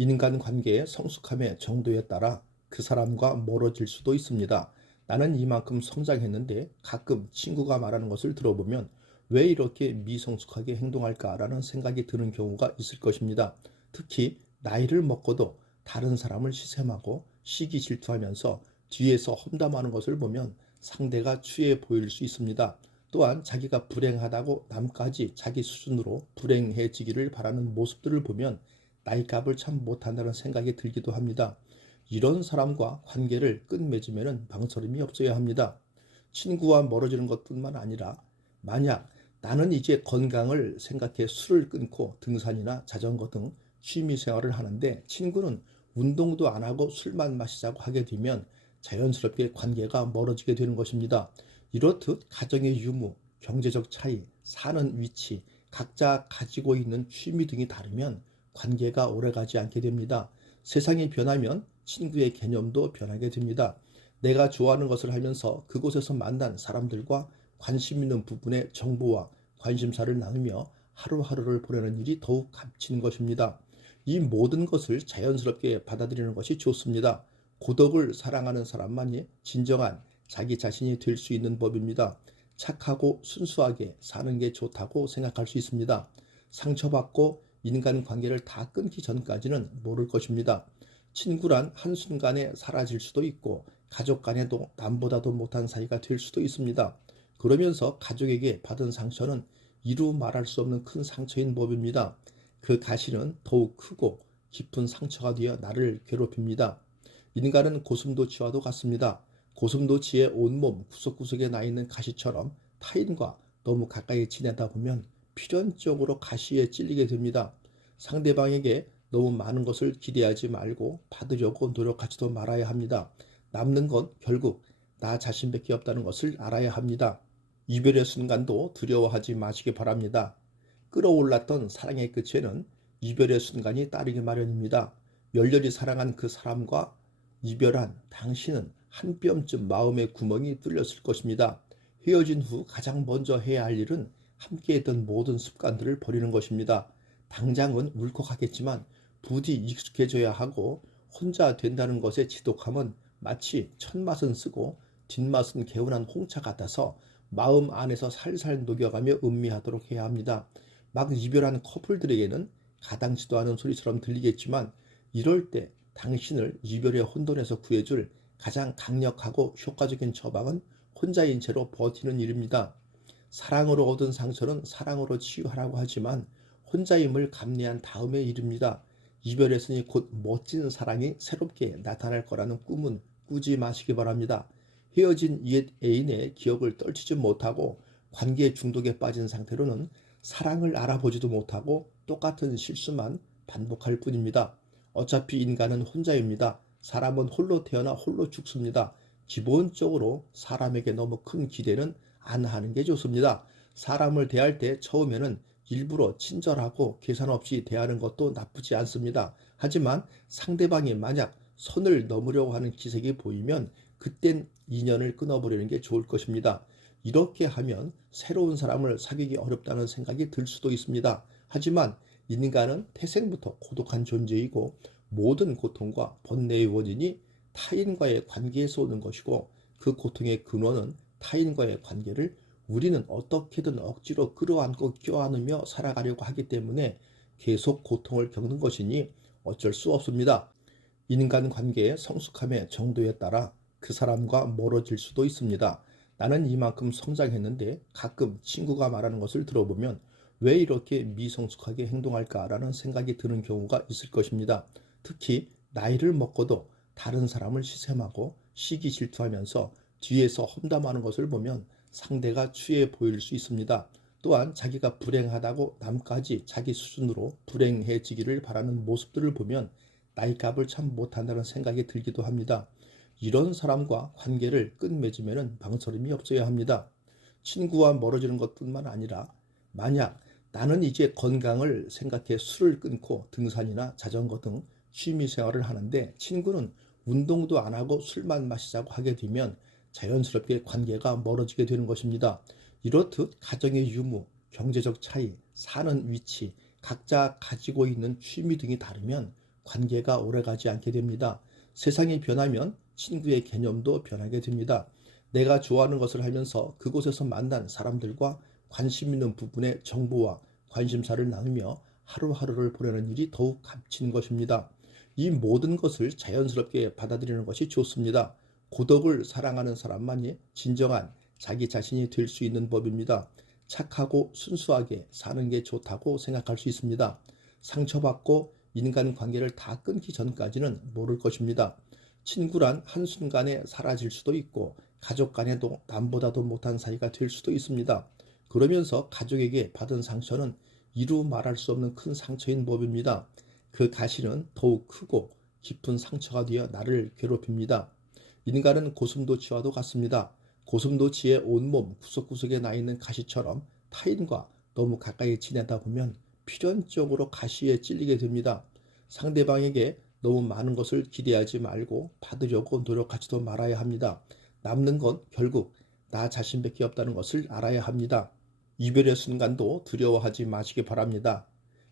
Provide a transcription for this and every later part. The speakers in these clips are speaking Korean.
인간관계의 성숙함의 정도에 따라 그 사람과 멀어질 수도 있습니다. 나는 이만큼 성장했는데 가끔 친구가 말하는 것을 들어보면 왜 이렇게 미성숙하게 행동할까라는 생각이 드는 경우가 있을 것입니다. 특히 나이를 먹고도 다른 사람을 시샘하고 시기 질투하면서 뒤에서 험담하는 것을 보면 상대가 추해 보일 수 있습니다. 또한 자기가 불행하다고 남까지 자기 수준으로 불행해지기를 바라는 모습들을 보면 나이값을 참 못한다는 생각이 들기도 합니다. 이런 사람과 관계를 끝맺으면 방설임이 없어야 합니다. 친구와 멀어지는 것뿐만 아니라 만약 나는 이제 건강을 생각해 술을 끊고 등산이나 자전거 등 취미 생활을 하는데 친구는 운동도 안 하고 술만 마시자고 하게 되면 자연스럽게 관계가 멀어지게 되는 것입니다. 이렇듯 가정의 유무, 경제적 차이, 사는 위치, 각자 가지고 있는 취미 등이 다르면 관계가 오래가지 않게 됩니다. 세상이 변하면 친구의 개념도 변하게 됩니다. 내가 좋아하는 것을 하면서 그곳에서 만난 사람들과 관심 있는 부분의 정보와 관심사를 나누며 하루하루를 보내는 일이 더욱 값진 것입니다. 이 모든 것을 자연스럽게 받아들이는 것이 좋습니다. 고독을 사랑하는 사람만이 진정한 자기 자신이 될 수 있는 법입니다. 착하고 순수하게 사는 게 좋다고 생각할 수 있습니다. 상처받고 인간관계를 다 끊기 전까지는 모를 것입니다. 친구란 한순간에 사라질 수도 있고 가족 간에도 남보다도 못한 사이가 될 수도 있습니다. 그러면서 가족에게 받은 상처는 이루 말할 수 없는 큰 상처인 법입니다. 그 가시는 더욱 크고 깊은 상처가 되어 나를 괴롭힙니다. 인간은 고슴도치와도 같습니다. 고슴도치의 온몸 구석구석에 나 있는 가시처럼 타인과 너무 가까이 지내다 보면 필연적으로 가시에 찔리게 됩니다. 상대방에게 너무 많은 것을 기대하지 말고 받으려고 노력하지도 말아야 합니다. 남는 건 결국 나 자신밖에 없다는 것을 알아야 합니다. 이별의 순간도 두려워하지 마시기 바랍니다. 끌어올랐던 사랑의 끝에는 이별의 순간이 따르기 마련입니다. 열렬히 사랑한 그 사람과 이별한 당신은 한 뼘쯤 마음의 구멍이 뚫렸을 것입니다. 헤어진 후 가장 먼저 해야 할 일은 함께했던 모든 습관들을 버리는 것입니다. 당장은 울컥하겠지만 부디 익숙해져야 하고 혼자 된다는 것의 지독함은 마치 첫 맛은 쓰고 뒷맛은 개운한 홍차 같아서 마음 안에서 살살 녹여가며 음미하도록 해야 합니다. 막 이별한 커플들에게는 가당치도 않은 소리처럼 들리겠지만 이럴 때 당신을 이별의 혼돈에서 구해줄 가장 강력하고 효과적인 처방은 혼자인 채로 버티는 일입니다. 사랑으로 얻은 상처는 사랑으로 치유하라고 하지만 혼자임을 감내한 다음의 일입니다. 이별했으니 곧 멋진 사랑이 새롭게 나타날 거라는 꿈은 꾸지 마시기 바랍니다. 헤어진 옛 애인의 기억을 떨치지 못하고 관계 중독에 빠진 상태로는 사랑을 알아보지도 못하고 똑같은 실수만 반복할 뿐입니다. 어차피 인간은 혼자입니다. 사람은 홀로 태어나 홀로 죽습니다. 기본적으로 사람에게 너무 큰 기대는 안 하는 게 좋습니다. 사람을 대할 때 처음에는 일부러 친절하고 계산 없이 대하는 것도 나쁘지 않습니다. 하지만 상대방이 만약 선을 넘으려고 하는 기색이 보이면 그땐 인연을 끊어버리는 게 좋을 것입니다. 이렇게 하면 새로운 사람을 사귀기 어렵다는 생각이 들 수도 있습니다. 하지만 인간은 태생부터 고독한 존재이고 모든 고통과 번뇌의 원인이 타인과의 관계에서 오는 것이고 그 고통의 근원은 타인과의 관계를 우리는 어떻게든 억지로 끌어안고 껴안으며 살아가려고 하기 때문에 계속 고통을 겪는 것이니 어쩔 수 없습니다. 인간관계의 성숙함의 정도에 따라 그 사람과 멀어질 수도 있습니다. 나는 이만큼 성장했는데 가끔 친구가 말하는 것을 들어보면 왜 이렇게 미성숙하게 행동할까라는 생각이 드는 경우가 있을 것입니다. 특히 나이를 먹고도 다른 사람을 시샘하고 시기 질투하면서 뒤에서 험담하는 것을 보면 상대가 추해 보일 수 있습니다. 또한 자기가 불행하다고 남까지 자기 수준으로 불행해지기를 바라는 모습들을 보면 나이값을 참 못한다는 생각이 들기도 합니다. 이런 사람과 관계를 끝맺으면 방설임이 없어야 합니다. 친구와 멀어지는 것뿐만 아니라 만약 나는 이제 건강을 생각해 술을 끊고 등산이나 자전거 등 취미 생활을 하는데 친구는 운동도 안 하고 술만 마시자고 하게 되면 자연스럽게 관계가 멀어지게 되는 것입니다. 이렇듯 가정의 유무, 경제적 차이, 사는 위치, 각자 가지고 있는 취미 등이 다르면 관계가 오래가지 않게 됩니다. 세상이 변하면 친구의 개념도 변하게 됩니다. 내가 좋아하는 것을 하면서 그곳에서 만난 사람들과 관심 있는 부분의 정보와 관심사를 나누며 하루하루를 보내는 일이 더욱 값진 것입니다. 이 모든 것을 자연스럽게 받아들이는 것이 좋습니다. 고독을 사랑하는 사람만이 진정한 자기 자신이 될 수 있는 법입니다. 착하고 순수하게 사는 게 좋다고 생각할 수 있습니다. 상처받고 인간관계를 다 끊기 전까지는 모를 것입니다. 친구란 한순간에 사라질 수도 있고 가족 간에도 남보다도 못한 사이가 될 수도 있습니다. 그러면서 가족에게 받은 상처는 이루 말할 수 없는 큰 상처인 법입니다. 그 가시는 더욱 크고 깊은 상처가 되어 나를 괴롭힙니다. 인간은 고슴도치와도 같습니다. 고슴도치의 온몸 구석구석에 나 있는 가시처럼 타인과 너무 가까이 지내다 보면 필연적으로 가시에 찔리게 됩니다. 상대방에게 너무 많은 것을 기대하지 말고 받으려고 노력하지도 말아야 합니다. 남는 건 결국 나 자신밖에 없다는 것을 알아야 합니다. 이별의 순간도 두려워하지 마시기 바랍니다.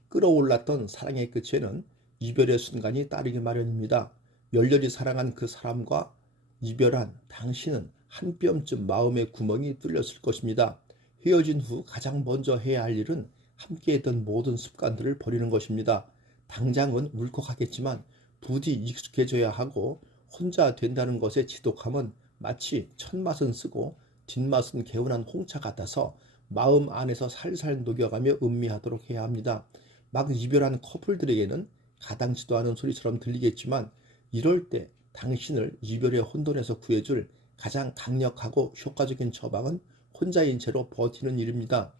끌어올랐던 사랑의 끝에는 이별의 순간이 따르기 마련입니다. 열렬히 사랑한 그 사람과 이별한 당신은 한 뼘쯤 마음의 구멍이 뚫렸을 것입니다. 헤어진 후 가장 먼저 해야 할 일은 함께했던 모든 습관들을 버리는 것입니다. 당장은 울컥하겠지만 부디 익숙해져야 하고 혼자 된다는 것의 지독함은 마치 첫 맛은 쓰고 뒷맛은 개운한 홍차 같아서 마음 안에서 살살 녹여가며 음미하도록 해야 합니다. 막 이별한 커플들에게는 가당치도 않은 소리처럼 들리겠지만 이럴 때 당신을 이별의 혼돈에서 구해줄 가장 강력하고 효과적인 처방은 혼자인 채로 버티는 일입니다.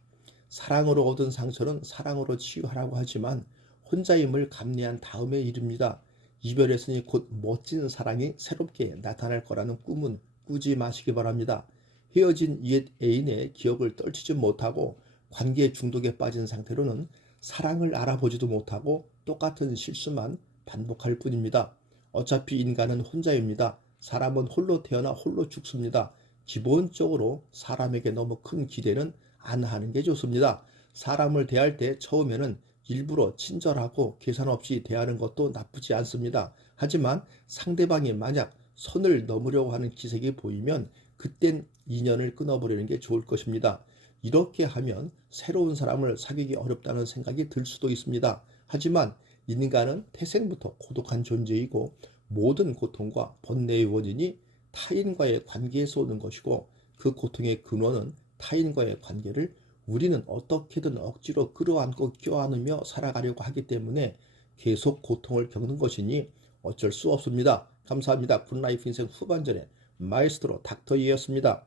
사랑으로 얻은 상처는 사랑으로 치유하라고 하지만 혼자임을 감내한 다음의 일입니다. 이별했으니 곧 멋진 사랑이 새롭게 나타날 거라는 꿈은 꾸지 마시기 바랍니다. 헤어진 옛 애인의 기억을 떨치지 못하고 관계 중독에 빠진 상태로는 사랑을 알아보지도 못하고 똑같은 실수만 반복할 뿐입니다. 어차피 인간은 혼자입니다. 사람은 홀로 태어나 홀로 죽습니다. 기본적으로 사람에게 너무 큰 기대는 안 하는 게 좋습니다. 사람을 대할 때 처음에는 일부러 친절하고 계산 없이 대하는 것도 나쁘지 않습니다. 하지만 상대방이 만약 선을 넘으려고 하는 기색이 보이면 그땐 인연을 끊어버리는 게 좋을 것입니다. 이렇게 하면 새로운 사람을 사귀기 어렵다는 생각이 들 수도 있습니다. 하지만 인간은 태생부터 고독한 존재이고 모든 고통과 번뇌의 원인이 타인과의 관계에서 오는 것이고 그 고통의 근원은 타인과의 관계를 우리는 어떻게든 억지로 끌어안고 껴안으며 살아가려고 하기 때문에 계속 고통을 겪는 것이니 어쩔 수 없습니다. 감사합니다. 굿라이프 인생 후반전의 마에스트로 닥터 이였습니다.